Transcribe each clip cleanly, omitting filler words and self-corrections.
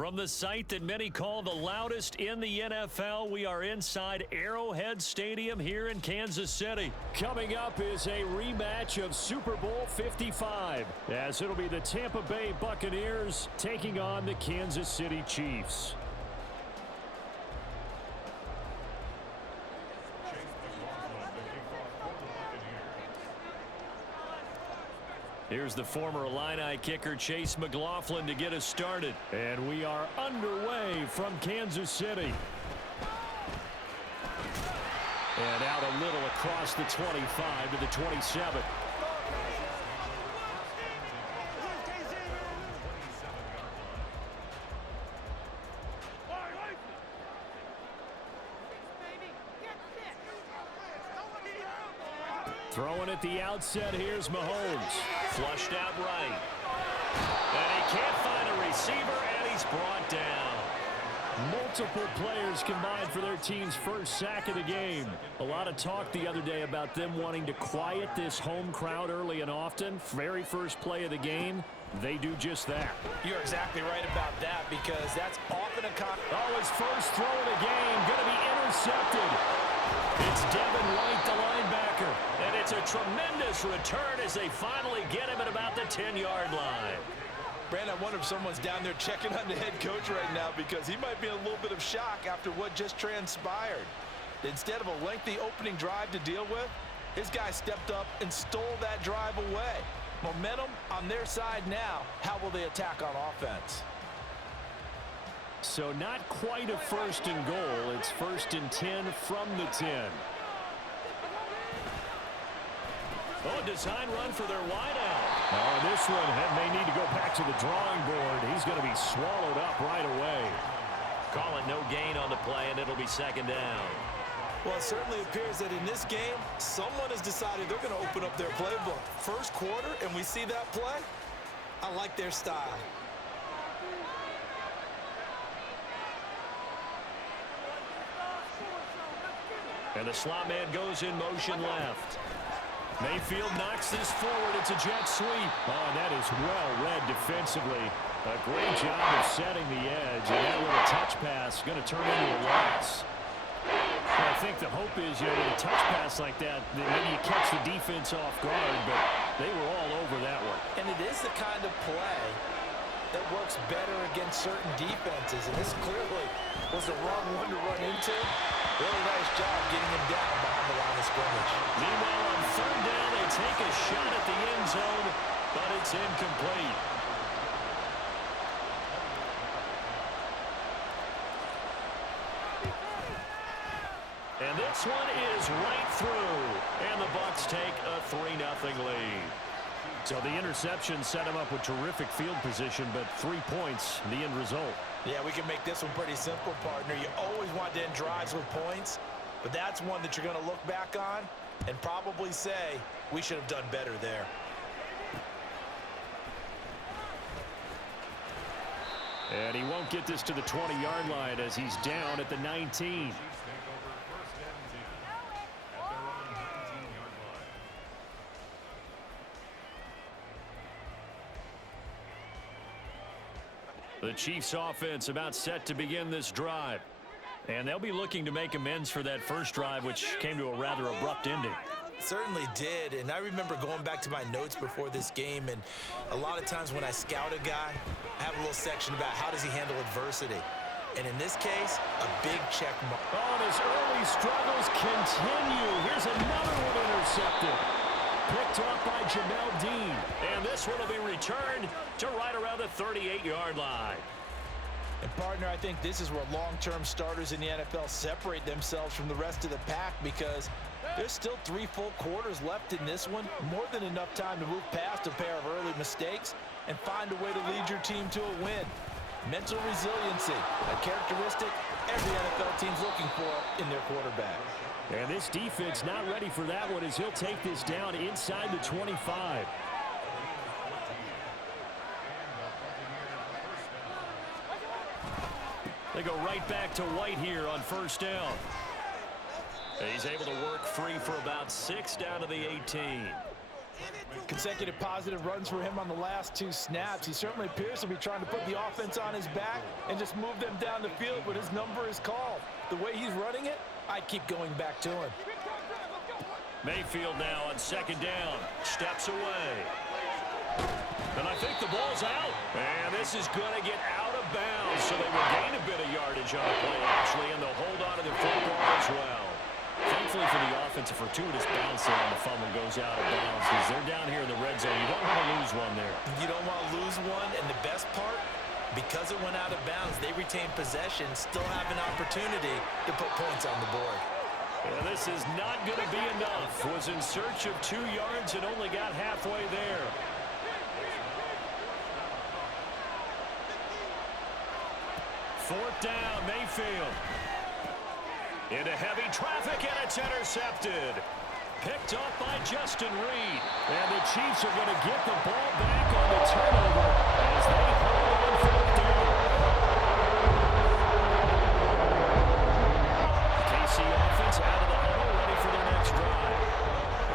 From the site that many call the loudest in the NFL, we are inside Arrowhead Stadium here in Kansas City. Coming up is a rematch of Super Bowl 55, as it'll be the Tampa Bay Buccaneers taking on the Kansas City Chiefs. Here's the former Illini kicker Chase McLaughlin to get us started. And we are underway from Kansas City. And out a little across the 25 to the 27. Throwing at the outset, here's Mahomes. Flushed out right. And he can't find a receiver, and he's brought down. Multiple players combined for their team's first sack of the game. A lot of talk the other day about them wanting to quiet this home crowd early and often. Very first play of the game, they do just that. You're exactly right about that, because that's often a... his first throw of the game going to be intercepted. It's Devin White, the linebacker. And it's a tremendous return as they finally get him at about the 10-yard line. Brandon, I wonder if someone's down there checking on the head coach right now, because he might be in a little bit of shock after what just transpired. Instead of a lengthy opening drive to deal with, his guy stepped up and stole that drive away. Momentum on their side now. How will they attack on offense? So not quite a first and goal. It's first and 10 from the 10. Oh, design run for their wideout. Oh, this one may need to go back to the drawing board. He's going to be swallowed up right away. Call it no gain on the play, and it'll be second down. Well, it certainly appears that in this game, someone has decided they're going to open up their playbook. First quarter, and we see that play. I like their style. And the slot man goes in motion left. Mayfield knocks this forward. It's a jet sweep. Oh, that is well read defensively. A great job of setting the edge. And that little touch pass is going to turn into a loss. I think the hope is, with a touch pass like that maybe you catch the defense off guard, but they were all over that one. And it is the kind of play that works better against certain defenses. And this clearly was the wrong one to run into. Really nice job getting him down behind the line of scrimmage. Meanwhile, on third down, they take a shot at the end zone, but it's incomplete. And this one is right through. And the Bucs take a 3-0 lead. So the interception set him up with terrific field position, but 3 points, the end result. Yeah, we can make this one pretty simple, partner. You always want to end drives with points, but that's one that you're going to look back on and probably say, we should have done better there. And he won't get this to the 20-yard line as he's down at the 19. The Chiefs offense about set to begin this drive. And they'll be looking to make amends for that first drive, which came to a rather abrupt ending. Certainly did, and I remember going back to my notes before this game, and a lot of times when I scout a guy, I have a little section about how does he handle adversity. And in this case, a big check mark. Oh, and his early struggles continue. Here's another one intercepted. Picked off by Jamel Dean. And this one will be returned to right around the 38-yard line. And, partner, I think this is where long-term starters in the NFL separate themselves from the rest of the pack, because there's still 3 full quarters left in this one. More than enough time to move past a pair of early mistakes and find a way to lead your team to a win. Mental resiliency, a characteristic every NFL team's looking for in their quarterback. And this defense not ready for that one as he'll take this down inside the 25. They go right back to White here on first down. He's able to work free for about 6 down to the 18. Consecutive positive runs for him on the last 2 snaps. He certainly appears to be trying to put the offense on his back and just move them down the field, but his number is called. The way he's running it, I'd keep going back to him. Mayfield now on 2nd down. Steps away. And I think the ball's out. And this is going to get out of bounds, so they will gain a bit of yardage on the play, actually, and they'll hold on to the football as well. Thankfully for the offense, a fortuitous bounce there and the fumble goes out of bounds because they're down here in the red zone. You don't want to lose one there. You don't want to lose one, and the best part, because it went out of bounds, they retain possession, still have an opportunity to put points on the board. Yeah, this is not going to be enough. Was in search of 2 yards and only got halfway there. Fourth down, Mayfield. Into heavy traffic, and it's intercepted. Picked up by Justin Reed. And the Chiefs are going to get the ball back on the turnover as they hold on 4th down. KC offense out of the huddle, ready for their next drive.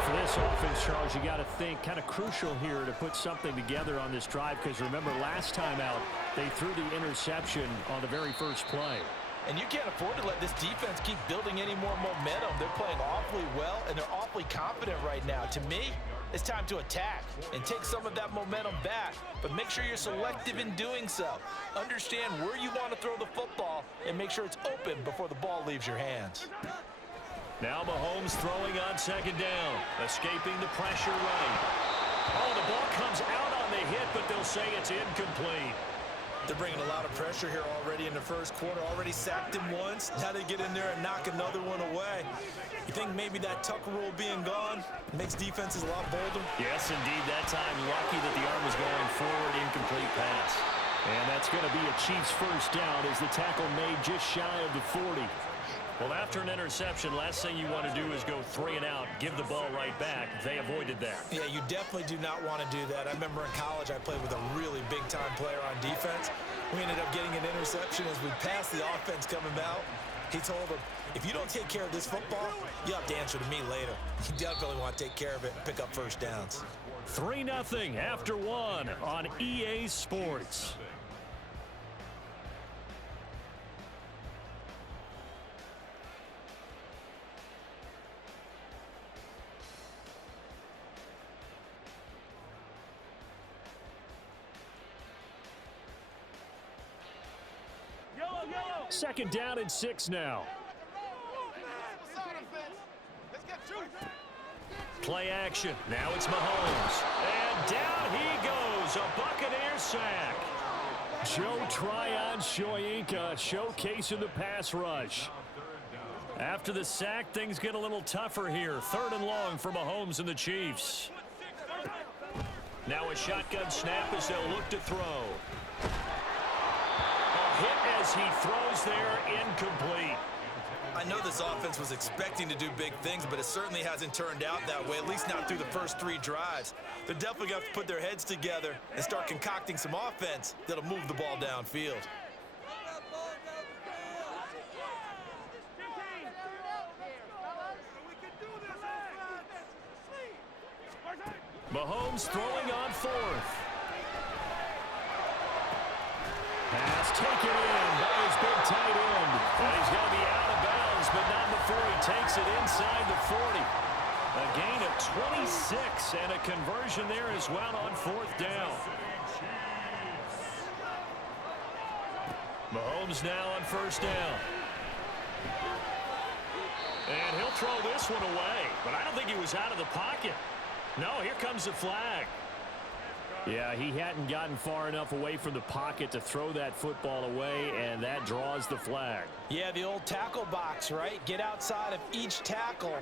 For this offense, Charles, you got to think kind of crucial here to put something together on this drive because remember last time out, they threw the interception on the very first play. And you can't afford to let this defense keep building any more momentum. They're playing awfully well, and they're awfully confident right now. To me, it's time to attack and take some of that momentum back. But make sure you're selective in doing so. Understand where you want to throw the football and make sure it's open before the ball leaves your hands. Now Mahomes throwing on 2nd down, escaping the pressure right. Oh, the ball comes out on the hit, but they'll say it's incomplete. They're bringing a lot of pressure here already in the first quarter. Already sacked him once. Now they get in there and knock another one away. You think maybe that Tucker rule being gone makes defenses a lot bolder? Yes, indeed. That time, lucky that the arm was going forward, incomplete pass. And that's going to be a Chiefs first down as the tackle made just shy of the 40. Well, after an interception, last thing you want to do is go 3 and out, give the ball right back. They avoided that. Yeah, you definitely do not want to do that. I remember in college I played with a really big-time player on defense. We ended up getting an interception as we passed the offense coming out. He told him, if you don't take care of this football, you'll have to answer to me later. You definitely want to take care of it and pick up first downs. 3-0 after 1 on EA Sports. Second down and 6 now. Play action. Now it's Mahomes. And down he goes. A Buccaneer sack. Joe Tryon-Shoyinka showcasing the pass rush. After the sack, things get a little tougher here. 3rd and long for Mahomes and the Chiefs. Now a shotgun snap as they'll look to throw. Hit as he throws there, incomplete. I know this offense was expecting to do big things, but it certainly hasn't turned out that way, at least not through the first 3 drives. They're definitely going to have to put their heads together and start concocting some offense that'll move the ball downfield. Mahomes throwing on 4th. Pass taken in by his big tight end. And he's going to be out of bounds, but not before he takes it inside the 40. A gain of 26 and a conversion there as well on 4th down. Mahomes now on 1st down. And he'll throw this one away, but I don't think he was out of the pocket. No, here comes the flag. Yeah, he hadn't gotten far enough away from the pocket to throw that football away, and that draws the flag. Yeah, the old tackle box, right? Get outside of each tackle,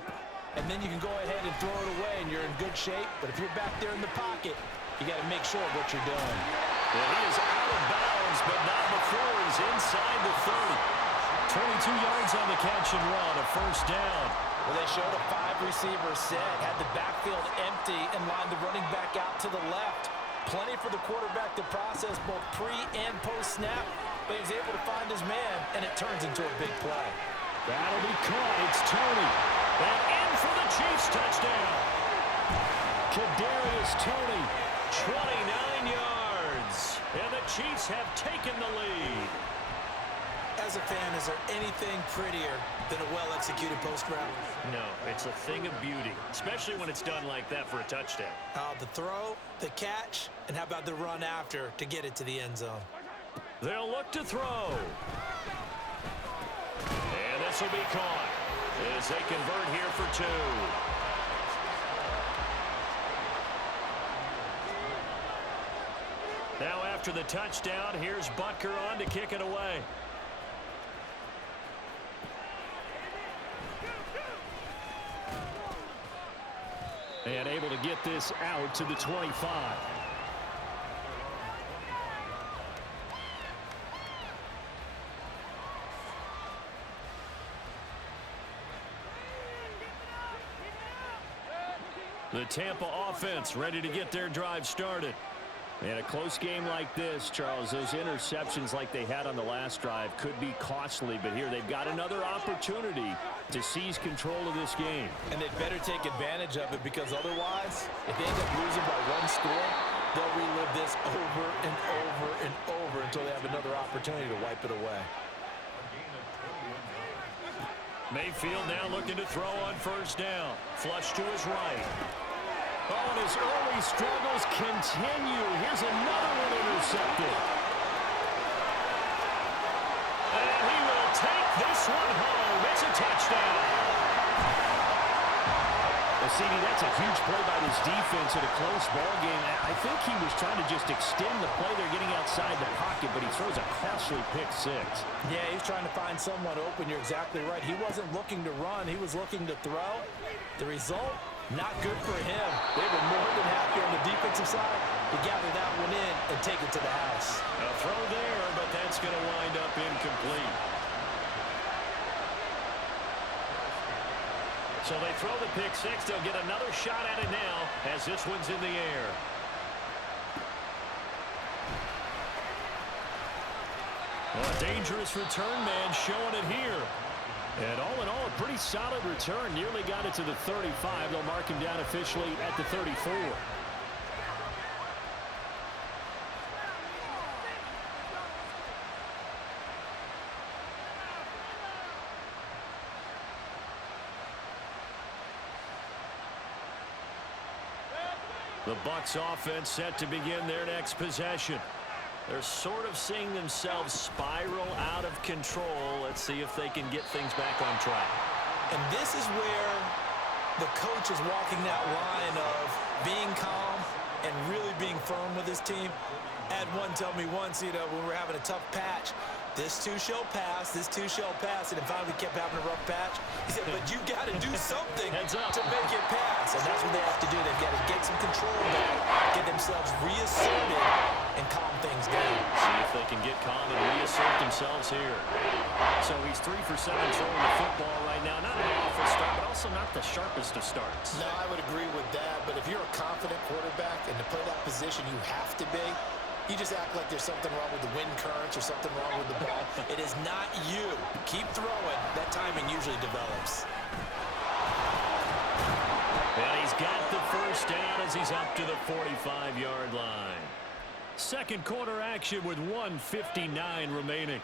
and then you can go ahead and throw it away, and you're in good shape. But if you're back there in the pocket, you got to make sure of what you're doing. Well, he is out of bounds, but not before he's inside the 30. 22 yards on the catch and run, a 1st down. Well, they showed a 5-receiver set, had the backfield empty, and lined the running back out to the left. Plenty for the quarterback to process both pre- and post-snap, but he's able to find his man, and it turns into a big play. That'll be caught. It's Tony. And in for the Chiefs touchdown. Kadarius Toney, 29 yards. And the Chiefs have taken the lead. As a fan, is there anything prettier than a well-executed post route? No, it's a thing of beauty, especially when it's done like that for a touchdown. The throw, the catch, and how about the run after to get it to the end zone? They'll look to throw. And this will be caught as they convert here for 2. Now after the touchdown, here's Butker on to kick it away. And able to get this out to the 25. The Tampa offense ready to get their drive started. And a close game like this, Charles, those interceptions like they had on the last drive could be costly. But here they've got another opportunity to seize control of this game. And they'd better take advantage of it, because otherwise, if they end up losing by 1 score, they'll relive this over and over and over until they have another opportunity to wipe it away. Mayfield now looking to throw on first down. Flush to his right. Oh, and his early struggles continue. Here's another one intercepted. And he will take this one home. It's a touchdown. Well, CD, that's a huge play by this defense in a close ball game. I think he was trying to just extend the play. They're getting outside the pocket, but he throws a costly pick-6. Yeah, he's trying to find someone open. You're exactly right. He wasn't looking to run. He was looking to throw. The result? Not good for him. They were more than happy on the defensive side to gather that one in and take it to the house. A throw there, but that's going to wind up incomplete. So they throw the pick-6. They'll get another shot at it now as this one's in the air. Well, a dangerous return man showing it here. And all in all, a pretty solid return. Nearly got it to the 35. They'll mark him down officially at the 34. The Bucs offense set to begin their next possession. They're sort of seeing themselves spiral out of control. Let's see if they can get things back on track. And this is where the coach is walking that line of being calm and really being firm with his team. I had one tell me once, when we were having a tough patch, this too shall pass, this too shall pass, and then finally we kept having a rough patch. He said, but you got to do something to make it pass. And that's what they have to do. They've got to get some control back, get themselves reasserted, and calm things down. See if they can get calm and reassert themselves here. So he's 3 for 7 throwing the football right now. Not an awful start, but also not the sharpest of starts. No, I would agree with that. But if you're a confident quarterback and to play that position you have to be, you just act like there's something wrong with the wind currents or something wrong with the ball. It is not you. Keep throwing. That timing usually develops. And he's got the first down as he's up to the 45-yard line. Second quarter action with 1:59 remaining.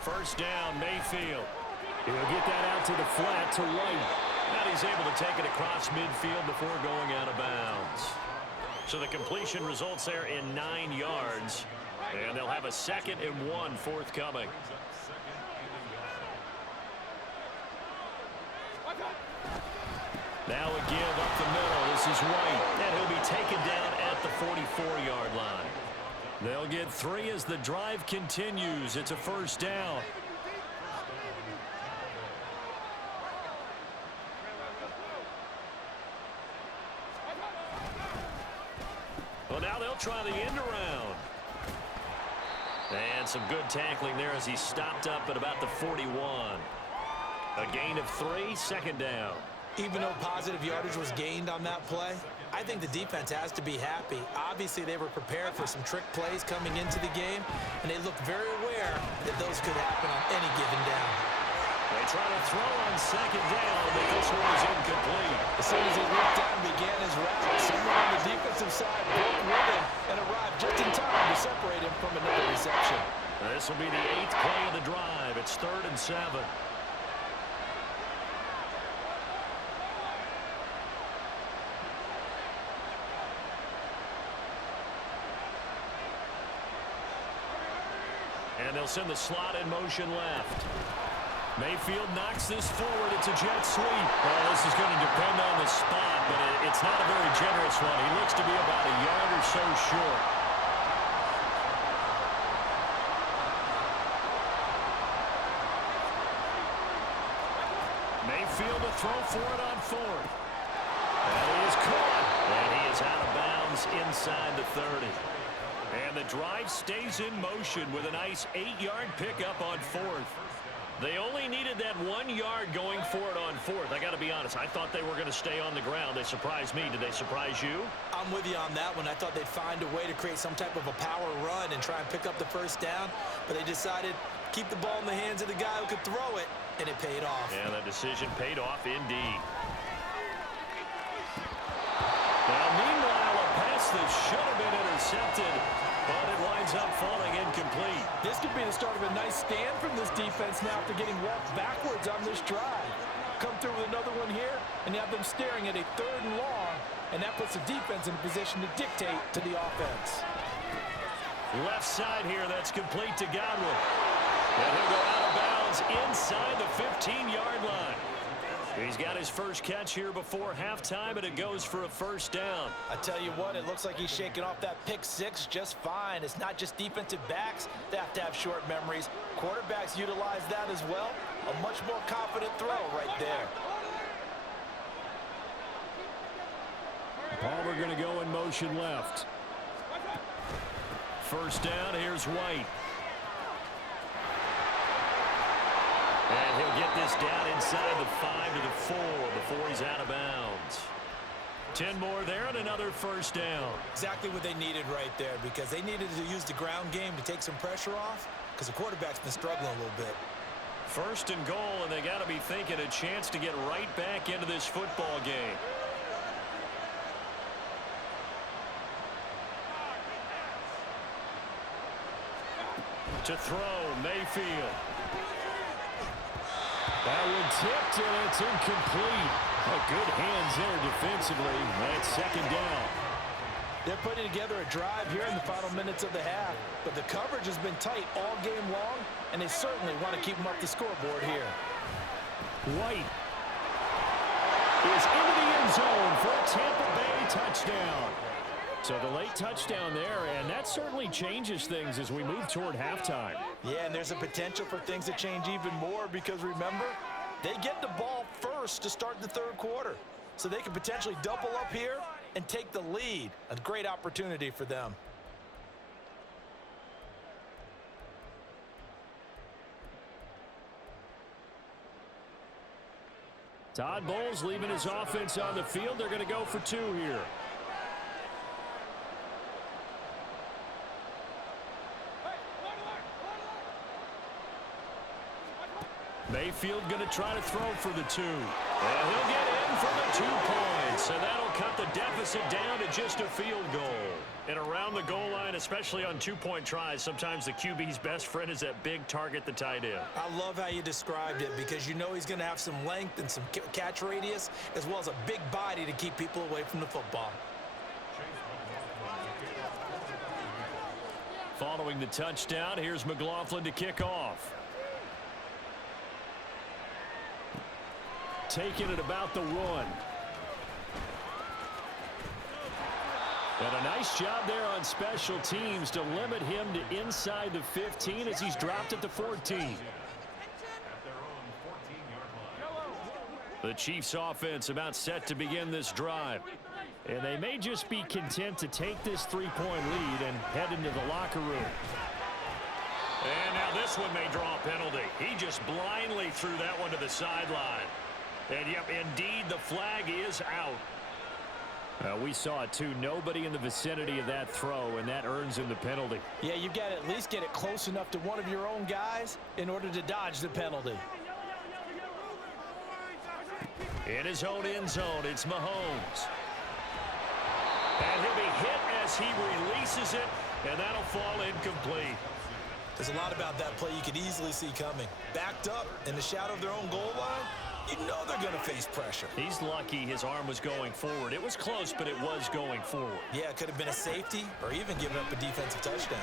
First down, Mayfield. He'll get that out to the flat to right. And he's able to take it across midfield before going out of bounds. So the completion results there in 9 yards. And they'll have a 2nd and 1 forthcoming. Now a give up the middle. This is White. And he'll be taken down at the 44-yard line. They'll get 3 as the drive continues. It's a first down. Well, now they'll try the end around. And some good tackling there as he stopped up at about the 41. A gain of 3, 2nd down. Even though positive yardage was gained on that play, I think the defense has to be happy. Obviously, they were prepared for some trick plays coming into the game, and they look very aware that those could happen on any given down. They try to throw on second down, but this one is incomplete. As soon as he looked down and began his route, someone on the defensive side broke with him and arrived just in time to separate him from another reception. This will be the 8th play of the drive. It's 3rd and 7. And they'll send the slot in motion left. Mayfield knocks this forward. It's a jet sweep. Well, this is going to depend on the spot, but it's not a very generous one. He looks to be about a yard or so short. Mayfield to throw for it on 4th. And he is caught. And he is out of bounds inside the 30. And the drive stays in motion with a nice 8-yard pickup on 4th. They only needed that 1 yard going for it on 4th. I got to be honest, I thought they were going to stay on the ground. They surprised me. Did they surprise you? I'm with you on that one. I thought they'd find a way to create some type of a power run and try and pick up the first down, but they decided to keep the ball in the hands of the guy who could throw it, and it paid off. And the decision paid off indeed. Now, meanwhile, a pass that should have been intercepted, but it winds up falling incomplete. This could be the start of a nice stand from this defense now after getting walked backwards on this drive. Come through with another one here, and you have them staring at a 3rd and long, and that puts the defense in a position to dictate to the offense. Left side here, that's complete to Godwin. And he'll go out of bounds inside the 15-yard line. He's got his first catch here before halftime, and it goes for a first down. I tell you what, it looks like he's shaking off that pick 6 just fine. It's not just defensive backs that have to have short memories. Quarterbacks utilize that as well. A much more confident throw right there. Palmer going to go in motion left. First down, here's White. And he'll get this down inside the 5 to the 4 before he's out of bounds. 10 more there and another first down. Exactly what they needed right there, because they needed to use the ground game to take some pressure off, because the quarterback's been struggling a little bit. First and goal, and they got to be thinking a chance to get right back into this football game. To throw, Mayfield. That one tipped, and it's incomplete. Oh, good hands there defensively. That's second down. They're putting together a drive here in the final minutes of the half, but the coverage has been tight all game long, and they certainly want to keep them up the scoreboard here. White is into the end zone for a Tampa Bay touchdown. So the late touchdown there, and that certainly changes things as we move toward halftime. Yeah, and there's a potential for things to change even more because, remember, they get the ball first to start the 3rd quarter. So they could potentially double up here and take the lead. A great opportunity for them. Todd Bowles leaving his offense on the field. They're going to go for 2 here. Mayfield going to try to throw for the 2. And he'll get in for the 2 points. And that'll cut the deficit down to just a field goal. And around the goal line, especially on 2-point tries, sometimes the QB's best friend is that big target, the tight end. I love how you described it because you know he's going to have some length and some catch radius as well as a big body to keep people away from the football. Following the touchdown, here's McLaughlin to kick off. Taking it about the 1. And a nice job there on special teams to limit him to inside the 15 as he's dropped at the 14. The Chiefs offense about set to begin this drive. And they may just be content to take this 3-point lead and head into the locker room. And now this one may draw a penalty. He just blindly threw that one to the sideline. And, yep, indeed, the flag is out. We saw it too. Nobody in the vicinity of that throw, and that earns him the penalty. Yeah, you've got to at least get it close enough to one of your own guys in order to dodge the penalty. In his own end zone, it's Mahomes. And he'll be hit as he releases it, and that'll fall incomplete. There's a lot about that play you could easily see coming. Backed up in the shadow of their own goal line, you know they're going to face pressure. He's lucky his arm was going forward. It was close, but it was going forward. Yeah, it could have been a safety or even given up a defensive touchdown.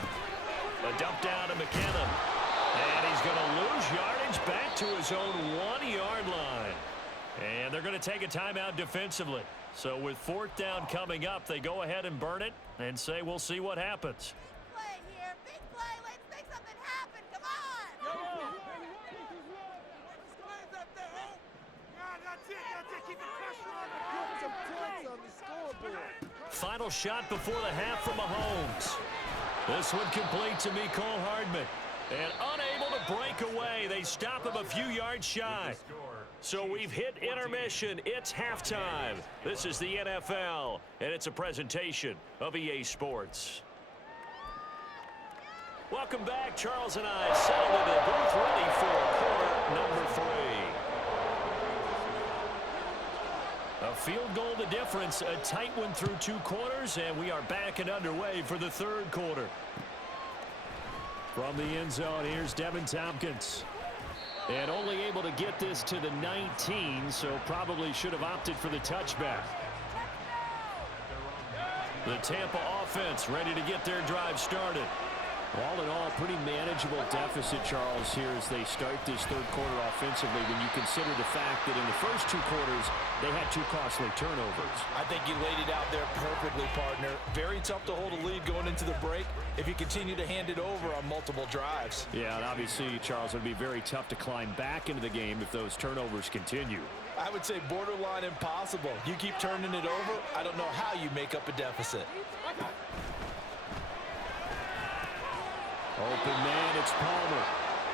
A dump down to McKinnon. And he's going to lose yardage back to his own 1-yard line. And they're going to take a timeout defensively. So with 4th down coming up, they go ahead and burn it and say we'll see what happens. Big play here. Big play. Let's make something happen. Come on. Final shot before the half from Mahomes. This one complete to Mecole Hardman. And unable to break away. They stop him a few yards shy. So we've hit intermission. It's halftime. This is the NFL, and it's a presentation of EA Sports. Welcome back. Charles and I settled into the booth ready for quarter number 3. A field goal the difference, a tight one through 2 quarters, and we are back and underway for the 3rd quarter. From the end zone, here's Devin Tompkins. And only able to get this to the 19, so probably should have opted for the touchback. The Tampa offense ready to get their drive started. All in all, pretty manageable deficit, Charles, here as they start this 3rd quarter offensively when you consider the fact that in the first 2 quarters, they had 2 costly turnovers. I think you laid it out there perfectly, partner. Very tough to hold a lead going into the break if you continue to hand it over on multiple drives. Yeah, and obviously, Charles, it would be very tough to climb back into the game if those turnovers continue. I would say borderline impossible. You keep turning it over, I don't know how you make up a deficit. Open man, it's Palmer.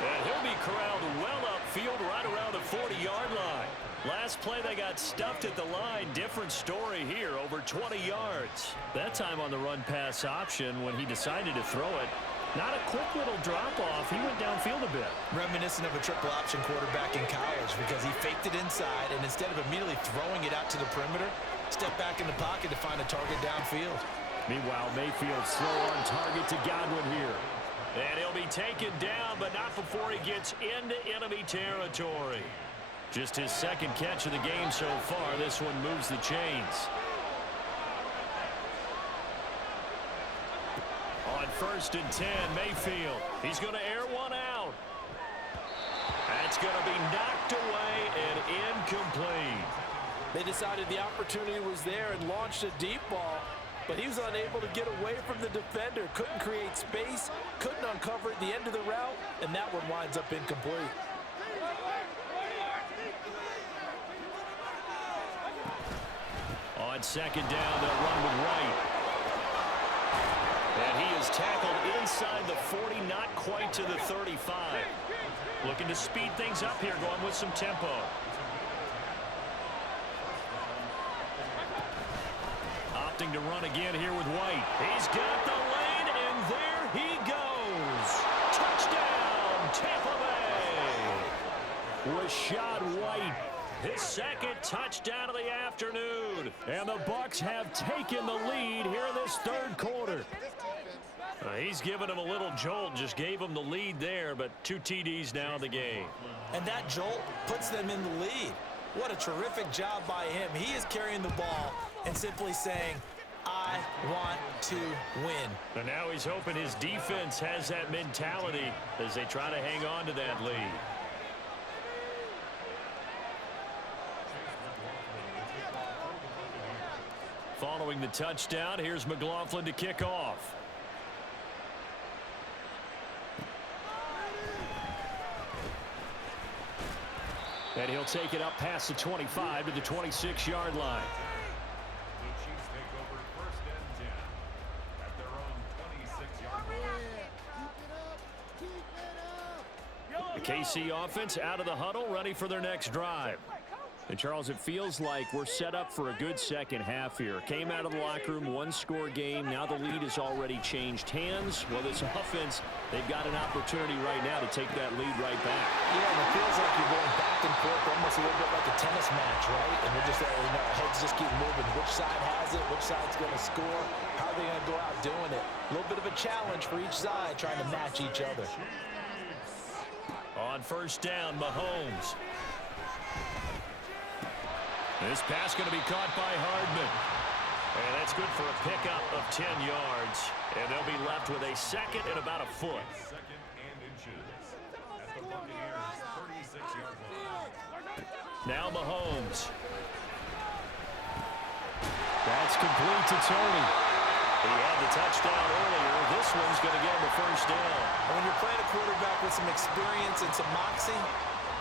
And he'll be corralled well upfield right around the 40-yard line. Last play, they got stuffed at the line. Different story here, over 20 yards. That time on the run-pass option when he decided to throw it. Not a quick little drop-off. He went downfield a bit. Reminiscent of a triple-option quarterback in college because he faked it inside, and instead of immediately throwing it out to the perimeter, stepped back in the pocket to find a target downfield. Meanwhile, Mayfield slow on target to Godwin here. And he'll be taken down, but not before he gets into enemy territory. Just his 2nd catch of the game so far. This one moves the chains. On 1st and 10, Mayfield. He's going to air one out. That's going to be knocked away and incomplete. They decided the opportunity was there and launched a deep ball, but he was unable to get away from the defender. Couldn't create space, couldn't uncover at the end of the route, and that one winds up incomplete. On 2nd down, they'll run with White. And he is tackled inside the 40, not quite to the 35. Looking to speed things up here, going with some tempo. Opting to run again here with White. He's got the lane, and there he goes. Touchdown, Tampa Bay. Rashad White, his 2nd touchdown of the afternoon. And the Bucs have taken the lead here in this 3rd quarter. He's given him a little jolt, just gave him the lead there, but 2 TDs now in the game. And that jolt puts them in the lead. What a terrific job by him. He is carrying the ball and simply saying, I want to win. And now he's hoping his defense has that mentality as they try to hang on to that lead. Following the touchdown, here's McLaughlin to kick off. And he'll take it up past the 25 to the 26-yard line. The KC offense out of the huddle, ready for their next drive. And Charles, it feels like we're set up for a good second half here. Came out of the locker room, one-score game. Now the lead has already changed hands. Well, this offense, they've got an opportunity right now to take that lead right back. Yeah, and it feels like you're going back and forth, almost a little bit like a tennis match, right? And we're just letting our heads just keep moving. Which side has it? Which side's going to score? How are they going to go out doing it? A little bit of a challenge for each side, trying to match each other. On first down, Mahomes. This pass going to be caught by Hardman. And that's good for a pickup of 10 yards. And they'll be left with a second and about a foot. Second and inches at the Buccaneers' 36-yard line. Now Mahomes. That's complete to Tony. He had the touchdown earlier. This one's going to get him the first down. And when you're playing a quarterback with some experience and some moxie,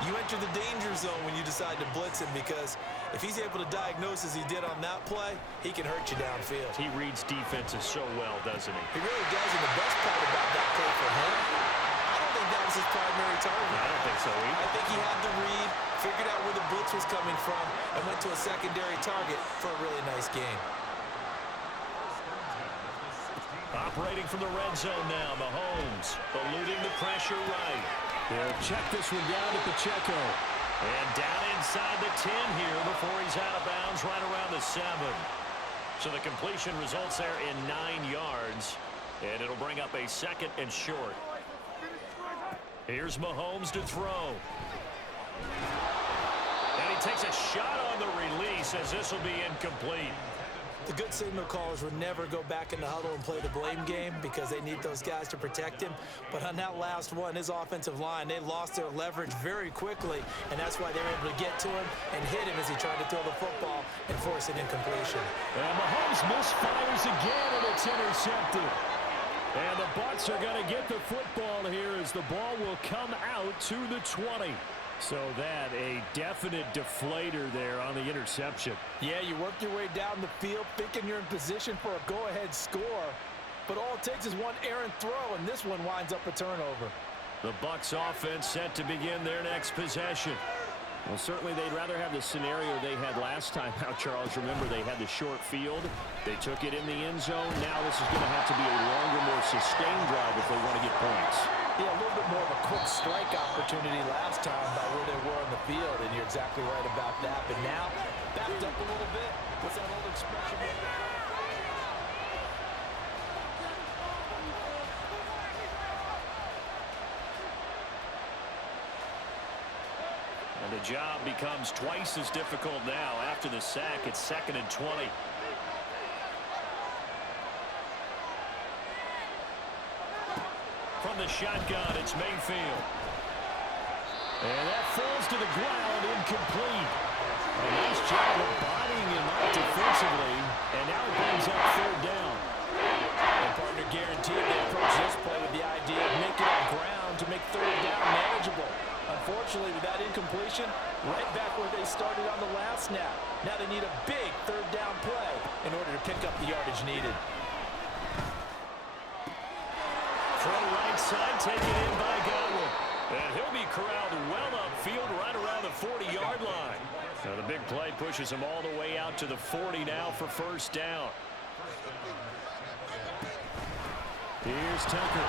you enter the danger zone when you decide to blitz him, because if he's able to diagnose as he did on that play, he can hurt you downfield. He reads defenses so well, doesn't he? He really does, and the best part about that play for him, I don't think that was his primary target. I don't think so either. I think he had the read, figured out where the blitz was coming from, and went to a secondary target for a really nice game. Operating from the red zone now, Mahomes eluding the pressure right. He'll check this one down to Pacheco. And down inside the 10 here before he's out of bounds right around the 7. So the completion results there in 9 yards. And it'll bring up a second and short. Here's Mahomes to throw. And he takes a shot on the release as this will be incomplete. The good signal callers would never go back in the huddle and play the blame game because they need those guys to protect him. But on that last one, his offensive line, they lost their leverage very quickly, and that's why they were able to get to him and hit him as he tried to throw the football and force an incompletion. And Mahomes misfires again, and it's intercepted. And the Bucs are going to get the football here as the ball will come out to the 20. So that a definite deflator there on the interception. Yeah, you work your way down the field thinking you're in position for a go-ahead score, but all it takes is one errant throw, and this one winds up a turnover. The Bucs offense set to begin their next possession. Well, certainly they'd rather have the scenario they had last time out, Charles. Remember, they had the short field. They took it in the end zone. Now this is going to have to be a longer, more sustained drive if they want to get points. Yeah, a little bit more of a quick strike opportunity last time by where they were on the field, and you're exactly right about that. But now, backed up a little bit. What's that old expression? And the job becomes twice as difficult now. After the sack, it's 2nd and 20. From the shotgun, it's Mayfield. And that falls to the ground, incomplete. A nice job of bodying him up defensively. And now it brings up 3rd down. And partner guaranteed they approach this play with the idea of making up ground to make 3rd down manageable. Unfortunately, with that incompletion, right back where they started on the last snap. Now they need a big 3rd down play in order to pick up the yardage needed. From right side, taken in by Godwin. And he'll be corralled well upfield right around the 40-yard line. Now the big play pushes him all the way out to the 40 now for 1st down. Here's Tucker.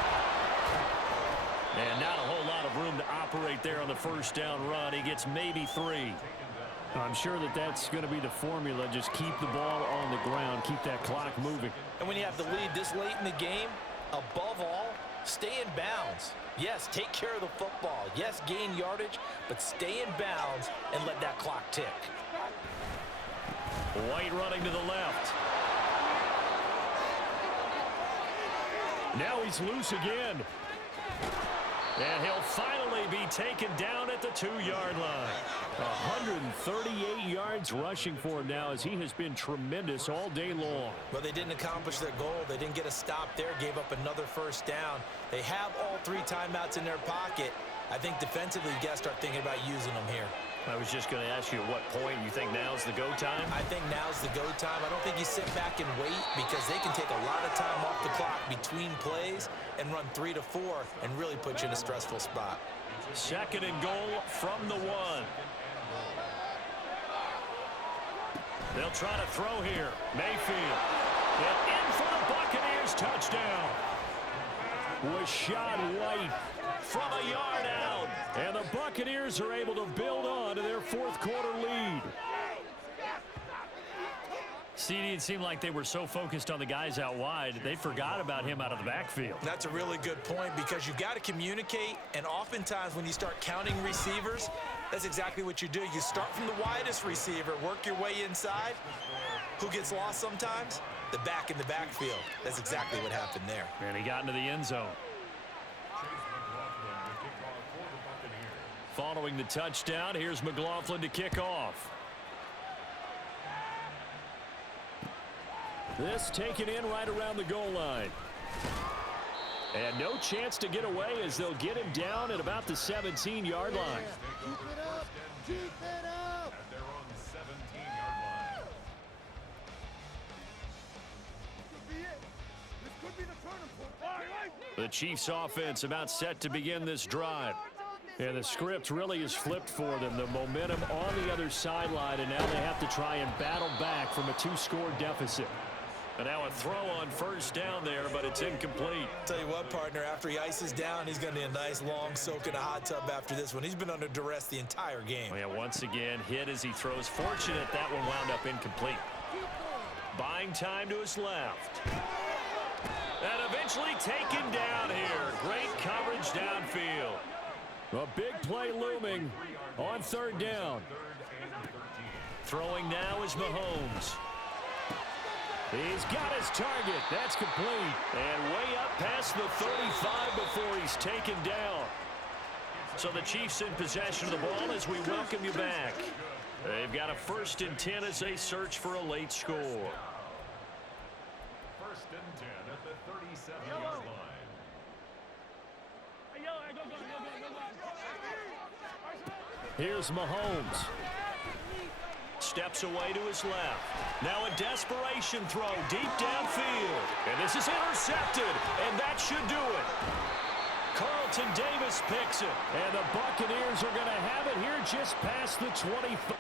And not a whole lot of room to operate there on the 1st down run. He gets maybe 3. I'm sure that that's going to be the formula. Just keep the ball on the ground. Keep that clock moving. And when you have the lead this late in the game, above all, stay in bounds. Yes, take care of the football. Yes, gain yardage, but stay in bounds and let that clock tick. White running to the left. Now he's loose again. And he'll finally be taken down at the 2-yard line. 138 yards rushing for him now as he has been tremendous all day long. Well, they didn't accomplish their goal. They didn't get a stop there, gave up another 1st down. They have all 3 timeouts in their pocket. I think defensively you got to start thinking about using them here. I was just going to ask you at what point you think now's the go time? I think now's the go time. I don't think you sit back and wait because they can take a lot of time off the clock between plays and run 3 to 4 and really put you in a stressful spot. 2nd and goal from the 1. They'll try to throw here. Mayfield. And in for the Buccaneers touchdown. Was shot right from a yard out. And the Buccaneers are able to build on to their fourth quarter lead. CD, it seemed like they were so focused on the guys out wide, they forgot about him out of the backfield. That's a really good point because you got to communicate, and oftentimes when you start counting receivers, that's exactly what you do. You start from the widest receiver, work your way inside. Who gets lost sometimes? The back in the backfield. That's exactly what happened there. And he got into the end zone. Following the touchdown, here's McLaughlin to kick off. This taken in right around the goal line. And no chance to get away as they'll get him down at about the 17-yard line. Keep it up. Keep it up. And they're on the 17-yard line. This could be the turning point. The Chiefs offense about set to begin this drive. And the script really is flipped for them. The momentum on the other sideline, and now they have to try and battle back from a 2-score deficit. And now a throw on first down there, but it's incomplete. Tell you what, partner, after he ices down, he's going to need a nice long soak in a hot tub after this one. He's been under duress the entire game. Well, yeah, once again, hit as he throws. Fortunate that one wound up incomplete. Buying time to his left. And eventually taken down here. Great coverage downfield. A big play looming on third down. Throwing now is Mahomes. He's got his target. That's complete. And way up past the 35 before he's taken down. So the Chiefs in possession of the ball as we welcome you back. They've got a 1st and 10 as they search for a late score. 1st and 10 at the 37-yard line. Here's Mahomes. Steps away to his left. Now a desperation throw deep downfield. And this is intercepted. And that should do it. Carlton Davis picks it. And the Buccaneers are going to have it here just past the 25.